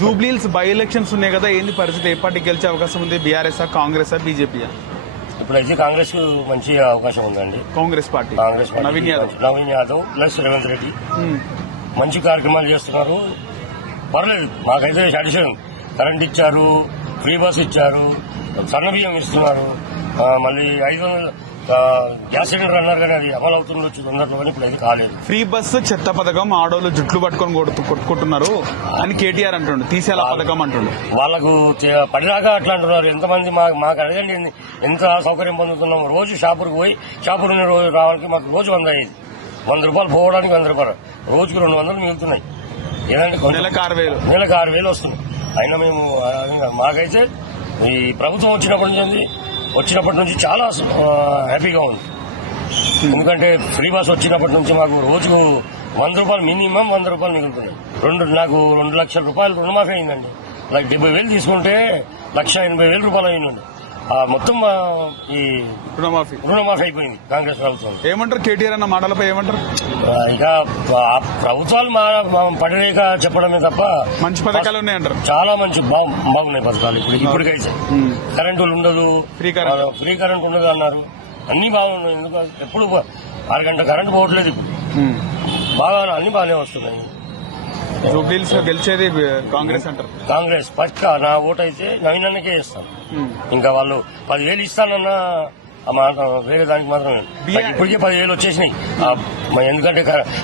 Jubilee Hills by elections ఉన్నాయి కదా, ఏంది పరిస్థితి? ఏ పార్టీ గెలిచే అవకాశం ఉంది? బీఆర్ఎస్, కాంగ్రెస్, బీజేపీయా? ఇప్పుడైతే కాంగ్రెస్ కు మంచి అవకాశం ఉందండి. కాంగ్రెస్ పార్టీ నవీన్ యాదవ్ ప్లస్ రేవంత్ రెడ్డి మంచి కార్యక్రమాలు చేస్తున్నారు. పర్లేదు, మాకైతే సాటిస్ఫై. కరెంట్ ఇచ్చారు, ఫ్రీ బస్ ఇచ్చారు, సన్న బియ్యం ఇస్తున్నారు, మళ్ళీ 500 గ్యాస్ సిలిండర్ అన్నారు కానీ అది అమలు అవుతుందో తొందరలో, కానీ ఇప్పుడు అది కాలేదు. ఫ్రీ బస్ చెత్త పథకం, ఆడోళ్ళు జుట్లు పట్టుకొని కొట్టుకుంటున్నారు అని కేటీఆర్ అంటుండు. తీసేలా పథకం అంటుండు. వాళ్ళకు పడిదాకా అట్లా అంటున్నారు. ఎంతమంది మాకు అడగండి ఎంత సౌకర్యం పొందుతున్నాం. రోజు షాపులకు పోయి షాపు నుండి రోజు రావడానికి మాకు రోజు 100 అయ్యేది. 100 రూపాయలు పోవడానికి 100 రూపాయలు, రోజుకు 200 మిగులుతున్నాయి. ఏదంటే నెలకు 6,000 నెలకు 6,000 వస్తుంది. అయినా మేము మాకైతే ఈ ప్రభుత్వం వచ్చినప్పటి నుంచి చాలా హ్యాపీగా ఉంది. ఎందుకంటే ఫ్రీ బస్ వచ్చినప్పటి నుంచి మాకు రోజుకు 100 రూపాయలు, మినిమం 100 రూపాయలు మిగులుతున్నాయి. నాకు 2 లక్షల రూపాయలు రుణమాఫీ అయిందండి. 70,000 తీసుకుంటే 1,80,000 రూపాయలు అయిందండి. మొత్తం ఈ రుణమాఫీ అయిపోయింది కాంగ్రెస్ ప్రభుత్వం. ఏమంటారు కేటీఆర్ అన్న మాటలపై? ఏమంటారు? ఇక ప్రభుత్వాలు పడలేక చెప్పడమే తప్ప మంచి పథకాలు ఉన్నాయంటారు. చాలా మంచి బాగున్నాయి పథకాలు. ఇప్పటికైతే కరెంటు ఉండదు, ఫ్రీ కరెంట్ ఉండదు అన్నారు. అన్ని బాగున్నాయి. ఎందుకంటే ఎప్పుడు 6 గంటల కరెంట్ పోవట్లేదు. ఇప్పుడు బాగా అన్ని బాగానే వస్తున్నాయి. జూబ్లీహిల్స్ గెలిచేది కాంగ్రెస్ అంటారు. కాంగ్రెస్ పక్కా. నా ఓటు అయితే నవీన్ అన్నకే ఇస్తాను. ఇంకా వాళ్ళు 10,000 ఇస్తానన్న వేరే దానికి మాత్రమే. ఇప్పటికే 10,000 వచ్చేసినాయి. ఎందుకంటే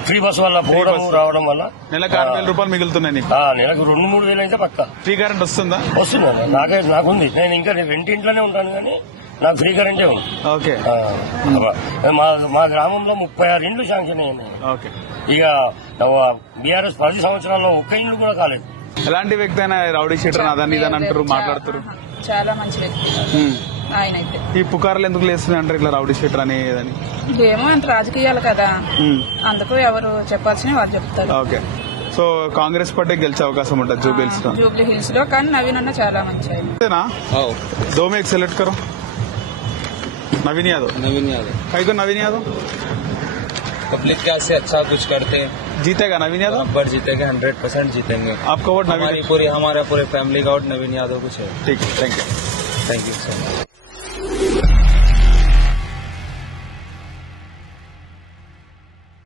ఫ్రీ బస్ వల్ల పోవడం రావడం వల్ల నెలకు 6,000 రూపాయలు మిగులుతున్నాయి. నెలకు 2-3 వేలు అయితే పక్క. ఫ్రీ కరెంట్ వస్తుందా? వస్తుంది. నాకుంది. నేను ఇంకా రెండింట్లోనే ఉంటాను కానీ నాకు ఫ్రీ కరెంటే ఉంది. ఓకే. మా గ్రామంలో 36 ఇండ్లు శాంక్షన్ అయ్యాయి. ఇక బీఆర్ఎస్ 10 సంవత్సరాల్లో ఒక్క ఇండ్లు కూడా కాలేదు. ఎలాంటి వ్యక్తి అయినా రౌడీ షీటర్ అదని ఇదని అంటారు, మాట్లాడుతారు. చాలా మంచి వ్యక్తి ఆయన. అయితే ఈ పుకార్లు ఎందుకు లేస్తున్నాయి అంటారు ఇట్లా రౌడీ షీటర్ అని ఏదని? ఏమో అంత రాజకీయాలు కదా, అందుకు ఎవరు చెప్పాల్సిన వారు చెప్తారు. ఓకే. సో కాంగ్రెస్ పార్టీ గెలిచే అవకాశం ఉంటుంది జూబ్లీహిల్స్ లో. కానీ నవీన్ అన్న చాలా మంచి ఆయన. 2 में 1 सेलेक्ट करो. नवीन यादव. कहीं को नवीन यादव पब्लिक क्या से अच्छा कुछ करते हैं, जीतेगा नवीन यादव. बराबर जीतेंगे, 100% जीतेंगे. आपका वोट नवीन? हमारे पूरे फैमिली का वोट नवीन यादव कुछ है. ठीक है, थैंक यू सर.